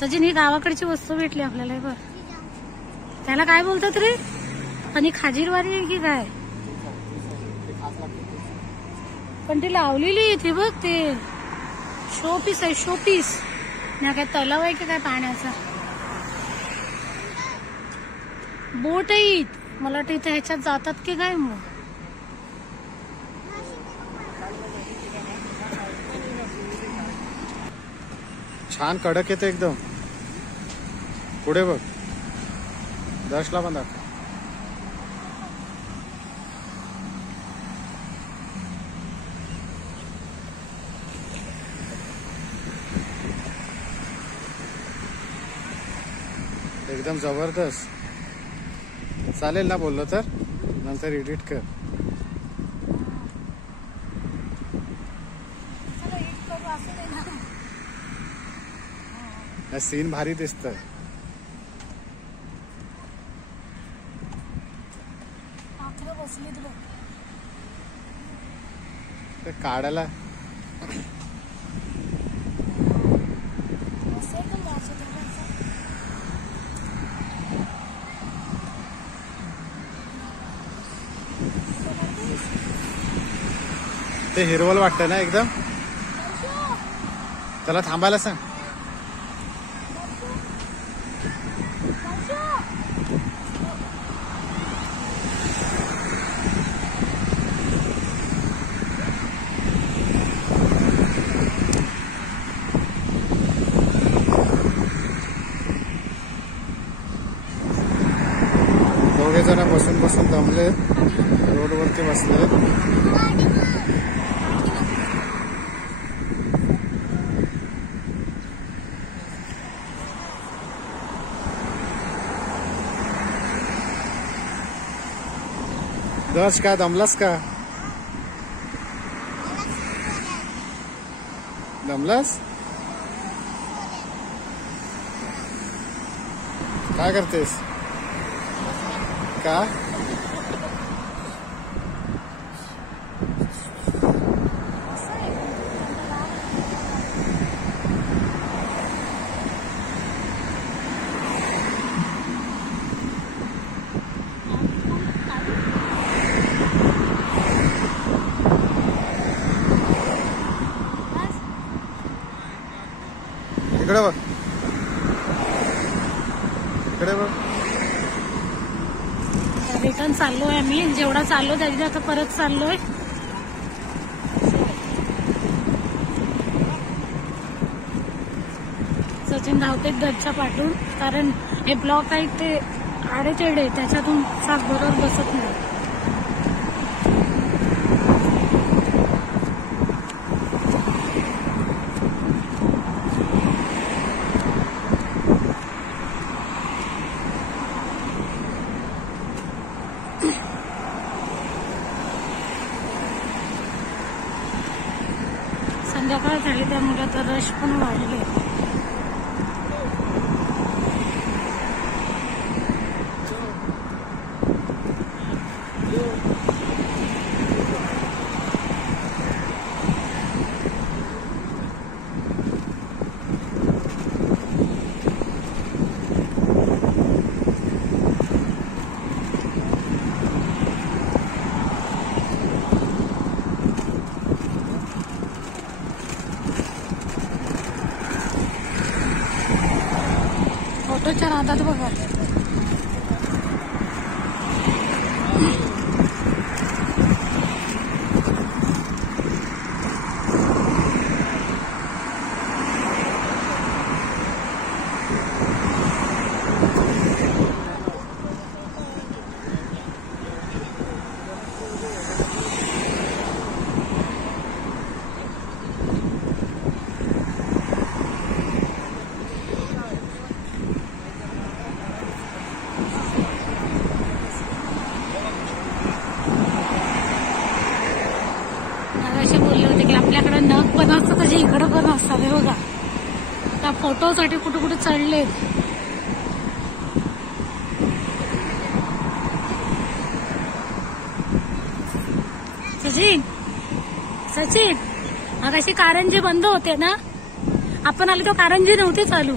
सचिन ही गावाकडची वस्तू भेटली आपल्याला बघ. त्याला काय बोलतात रे? आणि खाजीरवारी आहे की काय? पण ती लावलेली इथे बघ. ते शो पीस आहे, शो पीस. ना काय तलाव आहे की काय पाण्याचा? बोट आहे. मला वाटतं इथे ह्याच्यात जातात की काय मग. छान कडक येते एकदम. पुढे बघ, दशला पण दाखव. एकदम जबरदस्त. चालेल ना बोललो तर नंतर एडिट कर. सीन भारी दिसतोय. काढायला ते हिरवल वाटतं ना एकदम. त्याला थांबायला सांग. दोघे जण बसून बसून दमले, रोडवरती बसले. दश का दमलास का? दमलास? काय करतेस? का? इकडे बघ, इकडे बघ. रिटर्न चाललोय आम्ही. जेवढा चाललो त्याच्या आता परत चाललोय. सचिन धावते दरच्या पाठून, कारण हे ब्लॉक आहेत ते आडेतेडे, त्याच्यातून सात बरोबर बसत नाही. संध्याकाळ झाली त्यामुळे तर रश पण वाढले. फोटोच्या नादात बघा. असे बोलले होते की आपल्याकडे नग पण असतं त्याच्या इकडं पण असतात. हे बघा, त्या फोटोसाठी कुठे कुठे चढले. सचिन सचिन अशी कारंजी बंद होते ना, आपण आलो तो कारंजी नव्हती चालू.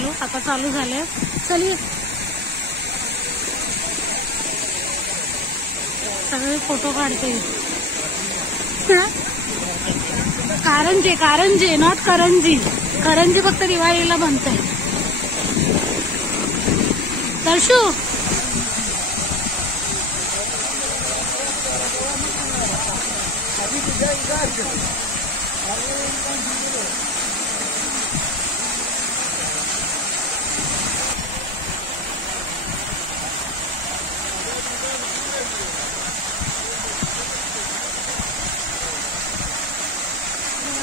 चालू, आता चालू झाले. चलिए सगळे फोटो काढते. कारंजे, कारंजे नॉट करंजी. करंजी फक्त दिवाळीला बनते. दर्शू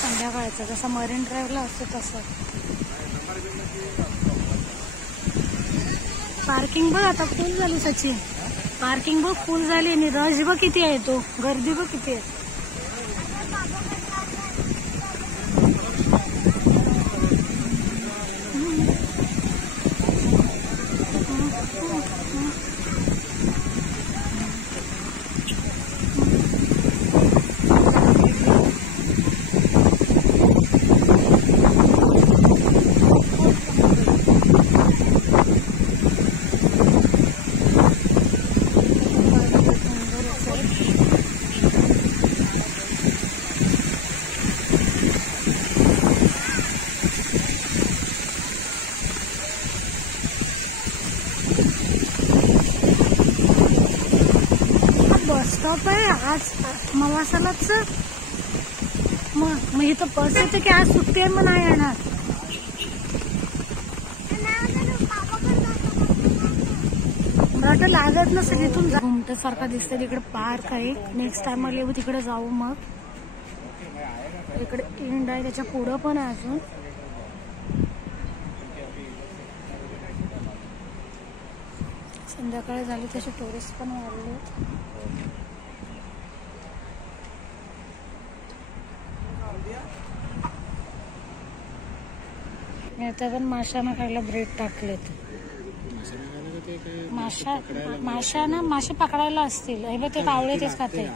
संध्याकाळचं जसं मरीन ड्राईव्हला असतो तसं. पार्किंग बघ आता फुल झाली सचिन. पार्किंग बघ फुल झाली आणि रश बघ किती आहे, तो गर्दी बघ किती आहे. स्टॉप आहे आज मवासालाच. मग इथं बस येते की आज सुट्टी आहे, मग नाही येणार. मला वाटतं लागत नसेल. इथून घुमट्यासारखा दिसतंय तिकडे पार्क आहे. नेक्स्ट टाइम आले तिकडे जाऊ. मग इकडे इंड आहे, त्याच्या पुढं पण आहे अजून. संध्याकाळी झाली तसे टुरिस्ट पण वाढले. आता पण माशांना खायला ब्रेड टाकलेत. मासे पकडायला असतील. हे बघ ते कावळे तेच खाते.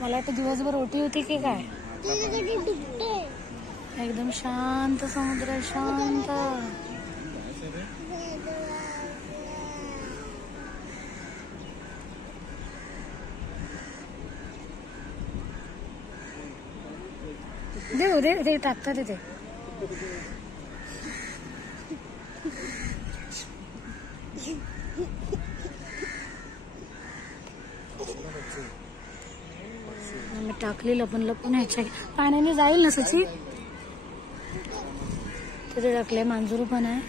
मला वाटतं दिवसभर ओटी होती की काय. एकदम शांत समुद्र, शांत. दे दे टाकतात तिथे. आम्ही टाकलेलं पण लपून ह्याच्या पाण्याने जाईल ना सची. तिथे टाकले. मांजरू पण आहे.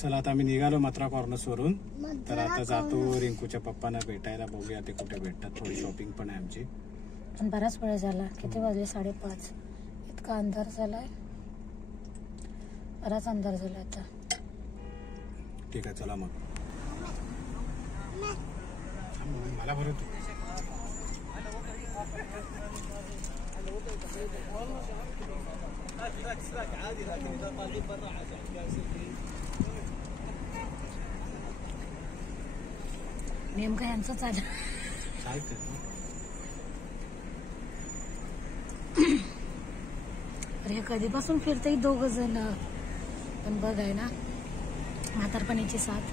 चला आता आम्ही निघालो मथुरा कॉर्नर्स वरून. तर आता जातो रिंकूच्या पप्पांना भेटायला. बघूया ते कुठे भेटतात. थोडी शॉपिंग पण आहे आमची. पण बराच वेळ झाला. किती वाजले? 5:30. इतका अंधार झालाय. बराच अंधार झाला आता. ठीक आहे चला मग. मला बरं नेमकं यांचंच आलं. अरे कधीपासून फिरते दोघ जण. पण बघ आहे ना म्हातारपणीची साथ.